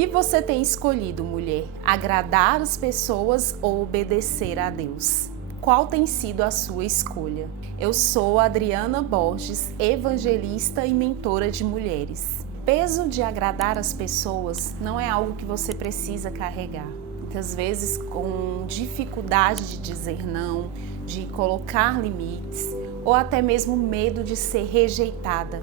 que você tem escolhido, mulher? Agradar as pessoas ou obedecer a Deus? Qual tem sido a sua escolha? Eu sou Adriana Borges, evangelista e mentora de mulheres. O peso de agradar as pessoas não é algo que você precisa carregar. Muitas vezes, com dificuldade de dizer não, de colocar limites ou até mesmo medo de ser rejeitada,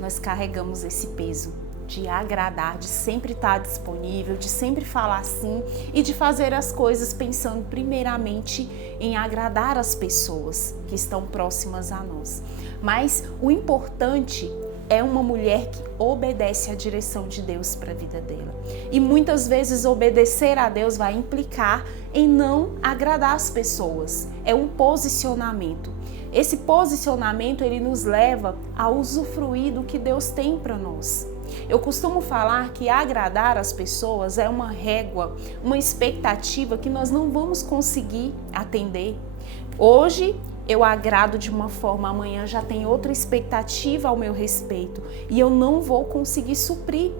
nós carregamos esse peso de agradar, de sempre estar disponível, de sempre falar sim e de fazer as coisas pensando primeiramente em agradar as pessoas que estão próximas a nós. Mas o importante é uma mulher que obedece à direção de Deus para a vida dela. E muitas vezes obedecer a Deus vai implicar em não agradar as pessoas. É um posicionamento. Esse posicionamento, ele nos leva a usufruir do que Deus tem para nós. Eu costumo falar que agradar as pessoas é uma régua, uma expectativa que nós não vamos conseguir atender. Hoje eu agrado de uma forma, amanhã já tem outra expectativa ao meu respeito e eu não vou conseguir suprir.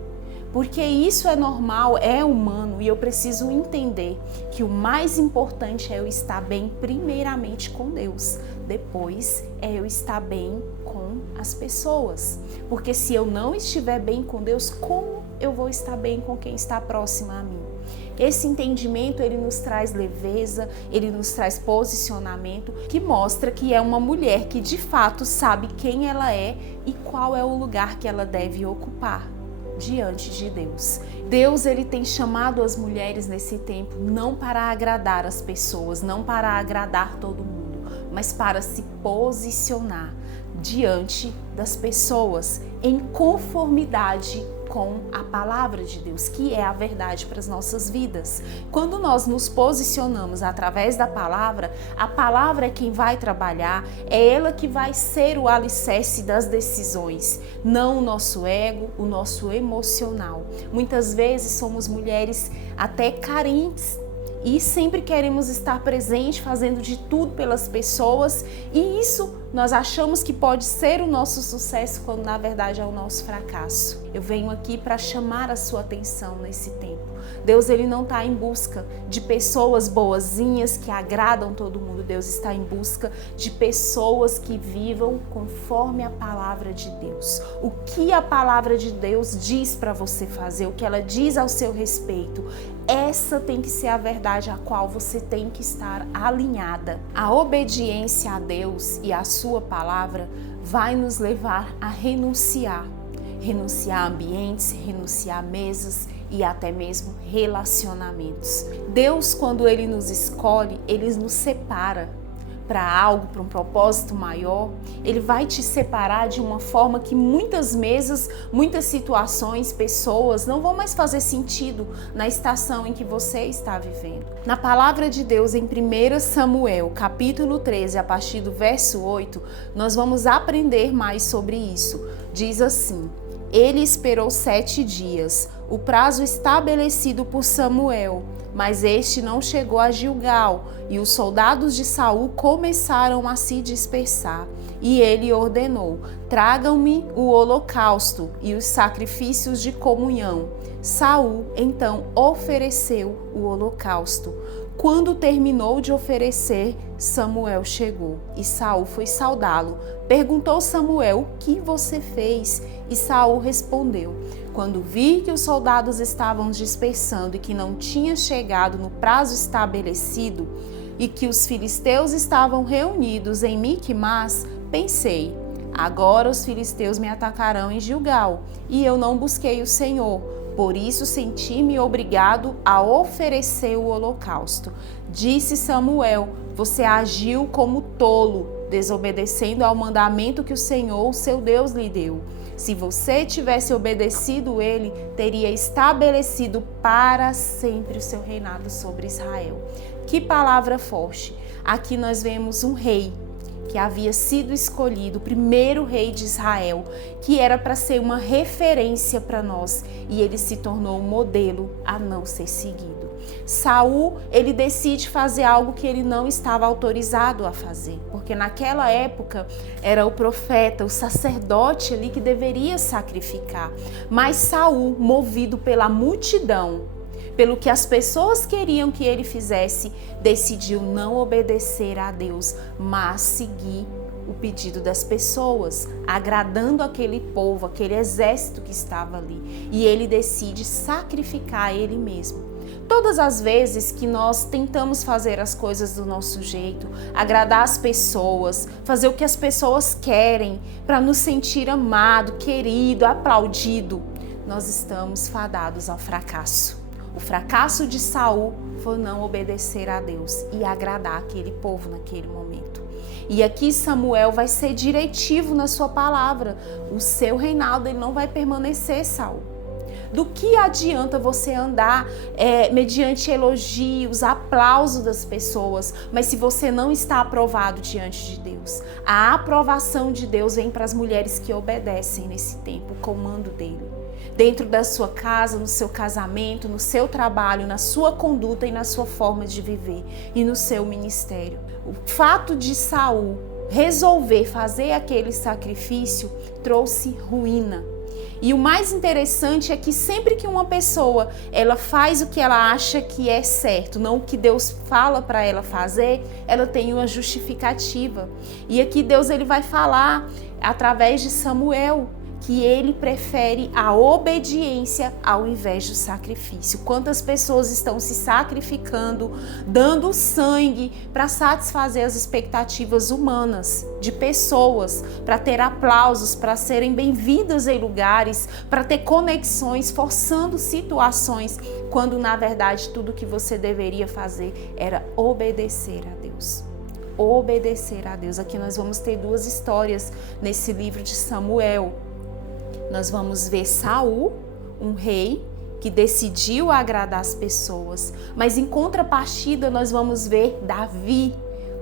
Porque isso é normal, é humano e eu preciso entender que o mais importante é eu estar bem primeiramente com Deus. Depois é eu estar bem com as pessoas. Porque se eu não estiver bem com Deus, como eu vou estar bem com quem está próximo a mim? Esse entendimento, ele nos traz leveza, ele nos traz posicionamento, que mostra que é uma mulher que de fato sabe quem ela é e qual é o lugar que ela deve ocupar diante de Deus. Deus, ele tem chamado as mulheres nesse tempo não para agradar as pessoas, não para agradar todo mundo, mas para se posicionar diante das pessoas em conformidade com a palavra de Deus, que é a verdade para as nossas vidas. Quando nós nos posicionamos através da palavra, a palavra é quem vai trabalhar, é ela que vai ser o alicerce das decisões, não o nosso ego, o nosso emocional. Muitas vezes somos mulheres até carentes, e sempre queremos estar presente, fazendo de tudo pelas pessoas, e isso nós achamos que pode ser o nosso sucesso, quando na verdade é o nosso fracasso. Eu venho aqui para chamar a sua atenção nesse tempo. Deus, ele não está em busca de pessoas boazinhas que agradam todo mundo. Deus está em busca de pessoas que vivam conforme a palavra de Deus. O que a palavra de Deus diz para você fazer, o que ela diz ao seu respeito, essa tem que ser a verdade a qual você tem que estar alinhada. A obediência a Deus e a sua palavra vai nos levar a renunciar a ambientes, renunciar a mesas e até mesmo relacionamentos. Deus, quando ele nos escolhe, ele nos separa para algo, para um propósito maior. Ele vai te separar de uma forma que muitas mesas, muitas situações, pessoas não vão mais fazer sentido na estação em que você está vivendo. Na palavra de Deus, em 1 Samuel, capítulo 13, a partir do verso 8, nós vamos aprender mais sobre isso. Diz assim: ele esperou 7 dias, o prazo estabelecido por Samuel, mas este não chegou a Gilgal, e os soldados de Saul começaram a se dispersar. E ele ordenou: tragam-me o holocausto e os sacrifícios de comunhão. Saul então ofereceu o holocausto. Quando terminou de oferecer, Samuel chegou e Saul foi saudá-lo. Perguntou Samuel: o que você fez? E Saul respondeu: quando vi que os soldados estavam dispersando e que não tinha chegado no prazo estabelecido e que os filisteus estavam reunidos em Miquimás, pensei: agora os filisteus me atacarão em Gilgal, e eu não busquei o Senhor. Por isso senti-me obrigado a oferecer o holocausto. Disse Samuel: você agiu como tolo, desobedecendo ao mandamento que o Senhor, o seu Deus, lhe deu. Se você tivesse obedecido ele, teria estabelecido para sempre o seu reinado sobre Israel. Que palavra forte! Aqui nós vemos um rei que havia sido escolhido, o primeiro rei de Israel, que era para ser uma referência para nós, e ele se tornou um modelo a não ser seguido. Saul, ele decide fazer algo que ele não estava autorizado a fazer, porque naquela época era o profeta, o sacerdote ali que deveria sacrificar. Mas Saul, movido pela multidão, pelo que as pessoas queriam que ele fizesse, decidiu não obedecer a Deus, mas seguir o pedido das pessoas, agradando aquele povo, aquele exército que estava ali. E ele decide sacrificar ele mesmo. Todas as vezes que nós tentamos fazer as coisas do nosso jeito, agradar as pessoas, fazer o que as pessoas querem, para nos sentir amado, querido, aplaudido, nós estamos fadados ao fracasso. O fracasso de Saul foi não obedecer a Deus e agradar aquele povo naquele momento. E aqui Samuel vai ser diretivo na sua palavra. O seu reinado ele não vai permanecer, Saul. Do que adianta você andar mediante elogios, aplauso das pessoas, mas se você não está aprovado diante de Deus? A aprovação de Deus vem para as mulheres que obedecem nesse tempo, o comando dele. Dentro da sua casa, no seu casamento, no seu trabalho, na sua conduta e na sua forma de viver e no seu ministério. O fato de Saul resolver fazer aquele sacrifício trouxe ruína. E o mais interessante é que sempre que uma pessoa ela faz o que ela acha que é certo, não o que Deus fala para ela fazer, ela tem uma justificativa. E aqui Deus ele vai falar através de Samuel que ele prefere a obediência ao invés do sacrifício. Quantas pessoas estão se sacrificando, dando sangue para satisfazer as expectativas humanas de pessoas, para ter aplausos, para serem bem-vindas em lugares, para ter conexões, forçando situações, quando na verdade tudo que você deveria fazer era obedecer a Deus. Obedecer a Deus. Aqui nós vamos ter duas histórias nesse livro de Samuel. Nós vamos ver Saul, um rei que decidiu agradar as pessoas, mas em contrapartida nós vamos ver Davi,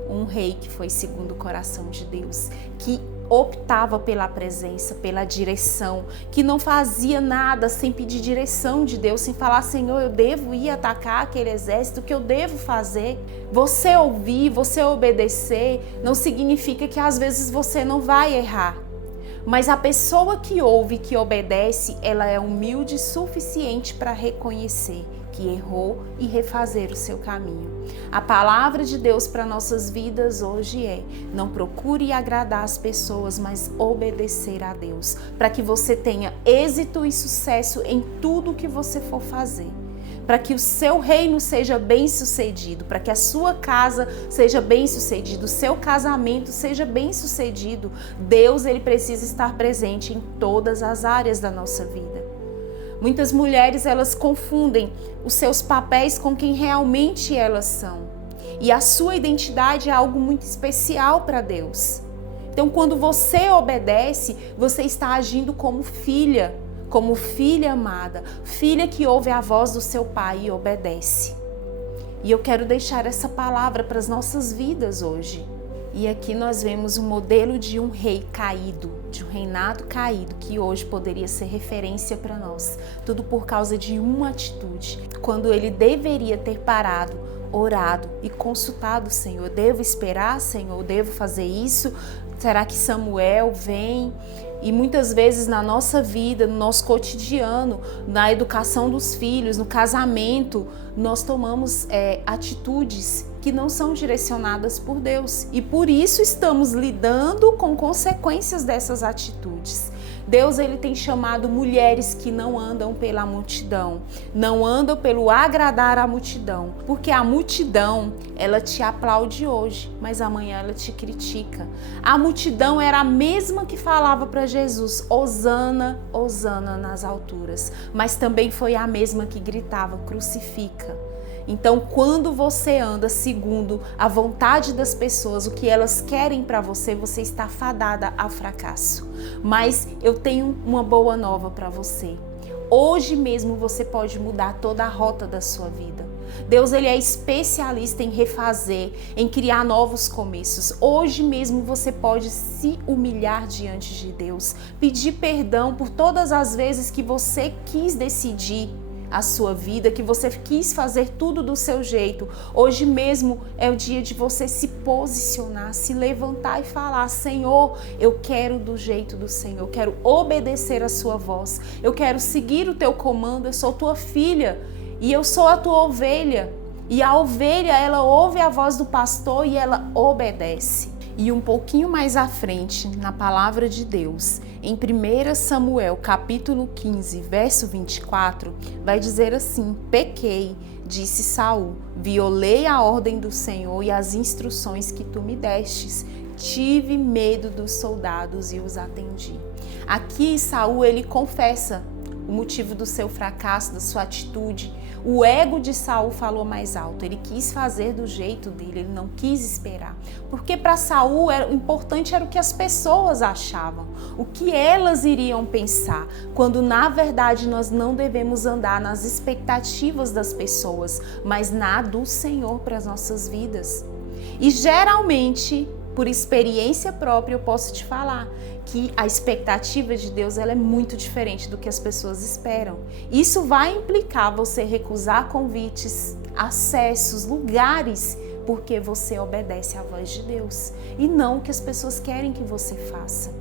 um rei que foi segundo o coração de Deus, que optava pela presença, pela direção, que não fazia nada sem pedir direção de Deus, sem falar, Senhor, eu devo ir atacar aquele exército, o que eu devo fazer? Você ouvir, você obedecer, não significa que às vezes você não vai errar. Mas a pessoa que ouve, que obedece, ela é humilde o suficiente para reconhecer que errou e refazer o seu caminho. A palavra de Deus para nossas vidas hoje é: não procure agradar as pessoas, mas obedecer a Deus, para que você tenha êxito e sucesso em tudo que você for fazer. Para que o seu reino seja bem-sucedido, para que a sua casa seja bem-sucedida, o seu casamento seja bem-sucedido, Deus ele precisa estar presente em todas as áreas da nossa vida. Muitas mulheres elas confundem os seus papéis com quem realmente elas são. E a sua identidade é algo muito especial para Deus. Então, quando você obedece, você está agindo como filha amada, filha que ouve a voz do seu pai e obedece. E eu quero deixar essa palavra para as nossas vidas hoje. E aqui nós vemos um modelo de um rei caído, de um reinado caído, que hoje poderia ser referência para nós. Tudo por causa de uma atitude, quando ele deveria ter parado, orado e consultado o Senhor. Devo esperar, Senhor? Devo fazer isso? Será que Samuel vem? E muitas vezes na nossa vida, no nosso cotidiano, na educação dos filhos, no casamento, nós tomamos atitudes que não são direcionadas por Deus. E por isso estamos lidando com consequências dessas atitudes. Deus ele tem chamado mulheres que não andam pela multidão, não andam pelo agradar a multidão, porque a multidão ela te aplaude hoje, mas amanhã ela te critica. A multidão era a mesma que falava para Jesus, Hosana, Hosana nas alturas, mas também foi a mesma que gritava, crucifica. Então, quando você anda segundo a vontade das pessoas, o que elas querem para você, você está fadada ao fracasso. Mas eu tenho uma boa nova para você. Hoje mesmo você pode mudar toda a rota da sua vida. Deus, ele é especialista em refazer, em criar novos começos. Hoje mesmo você pode se humilhar diante de Deus, pedir perdão por todas as vezes que você quis decidir a sua vida, que você quis fazer tudo do seu jeito. Hoje mesmo é o dia de você se posicionar, se levantar e falar: Senhor, eu quero do jeito do Senhor, eu quero obedecer a sua voz, eu quero seguir o teu comando, eu sou tua filha e eu sou a tua ovelha. E a ovelha, ela ouve a voz do pastor e ela obedece. E um pouquinho mais à frente, na palavra de Deus, em 1 Samuel, capítulo 15, verso 24, vai dizer assim: pequei, disse Saul, violei a ordem do Senhor e as instruções que tu me destes. Tive medo dos soldados e os atendi. Aqui Saul, ele confessa o motivo do seu fracasso, da sua atitude. O ego de Saul falou mais alto. Ele quis fazer do jeito dele, ele não quis esperar. Porque para Saul o importante era o que as pessoas achavam, o que elas iriam pensar, quando na verdade nós não devemos andar nas expectativas das pessoas, mas na do Senhor para as nossas vidas. E geralmente, por experiência própria, eu posso te falar que a expectativa de Deus, ela é muito diferente do que as pessoas esperam. Isso vai implicar você recusar convites, acessos, lugares, porque você obedece à voz de Deus e não o que as pessoas querem que você faça.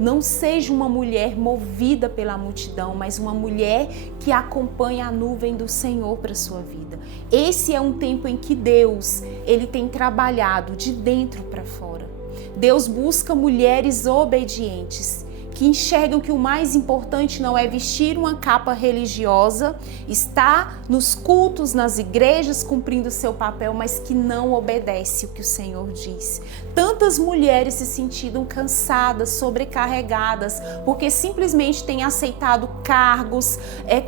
Não seja uma mulher movida pela multidão, mas uma mulher que acompanha a nuvem do Senhor para a sua vida. Esse é um tempo em que Deus, ele tem trabalhado de dentro para fora. Deus busca mulheres obedientes, que enxergam que o mais importante não é vestir uma capa religiosa, estar nos cultos, nas igrejas, cumprindo seu papel, mas que não obedece o que o Senhor diz. Tantas mulheres se sentiram cansadas, sobrecarregadas, porque simplesmente têm aceitado cargos,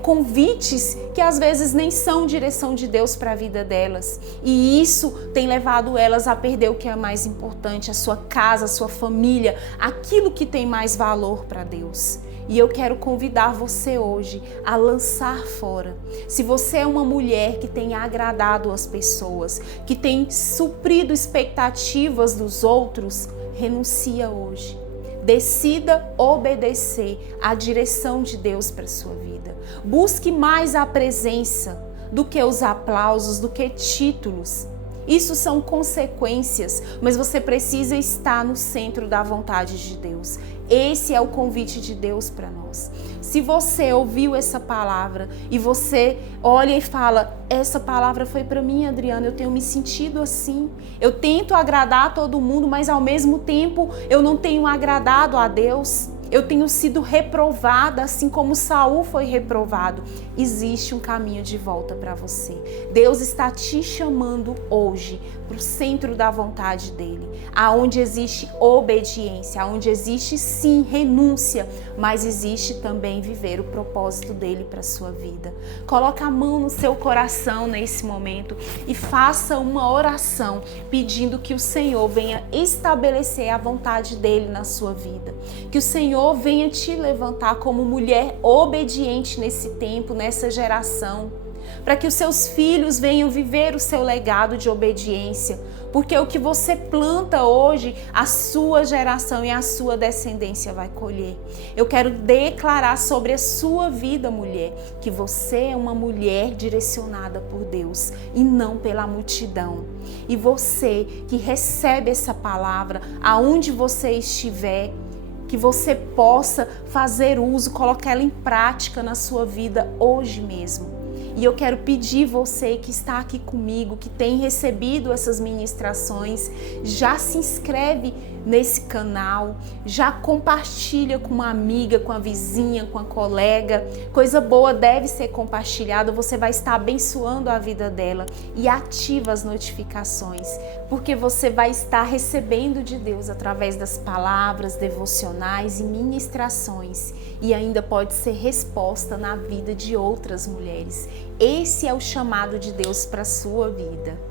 convites que às vezes nem são direção de Deus para a vida delas. E isso tem levado elas a perder o que é mais importante, a sua casa, a sua família, aquilo que tem mais valor para Deus. E eu quero convidar você hoje a lançar fora. Se você é uma mulher que tem agradado as pessoas, que tem suprido expectativas dos outros, renuncia hoje. Decida obedecer à direção de Deus para a sua vida. Busque mais a presença do que os aplausos, do que títulos. Isso são consequências, mas você precisa estar no centro da vontade de Deus. Esse é o convite de Deus para nós. Se você ouviu essa palavra e você olha e fala: essa palavra foi para mim, Adriana, eu tenho me sentido assim. Eu tento agradar a todo mundo, mas ao mesmo tempo eu não tenho agradado a Deus. Eu tenho sido reprovada, assim como Saul foi reprovado. Existe um caminho de volta para você. Deus está te chamando hoje para o centro da vontade dele, aonde existe obediência, aonde existe sim renúncia, mas existe também viver o propósito dele para a sua vida. Coloca a mão no seu coração nesse momento e faça uma oração pedindo que o Senhor venha estabelecer a vontade dele na sua vida. Que o Senhor venha te levantar como mulher obediente nesse tempo, nessa geração, para que os seus filhos venham viver o seu legado de obediência, porque o que você planta hoje, a sua geração e a sua descendência vai colher. Eu quero declarar sobre a sua vida, mulher, que você é uma mulher direcionada por Deus e não pela multidão. E você que recebe essa palavra, aonde você estiver, que você possa fazer uso, colocar ela em prática na sua vida hoje mesmo. E eu quero pedir você que está aqui comigo, que tem recebido essas ministrações, já se inscreve nesse canal, já compartilha com uma amiga, com a vizinha, com a colega. Coisa boa deve ser compartilhada, você vai estar abençoando a vida dela. E ativa as notificações, porque você vai estar recebendo de Deus através das palavras devocionais e ministrações. E ainda pode ser resposta na vida de outras mulheres. Esse é o chamado de Deus para a sua vida.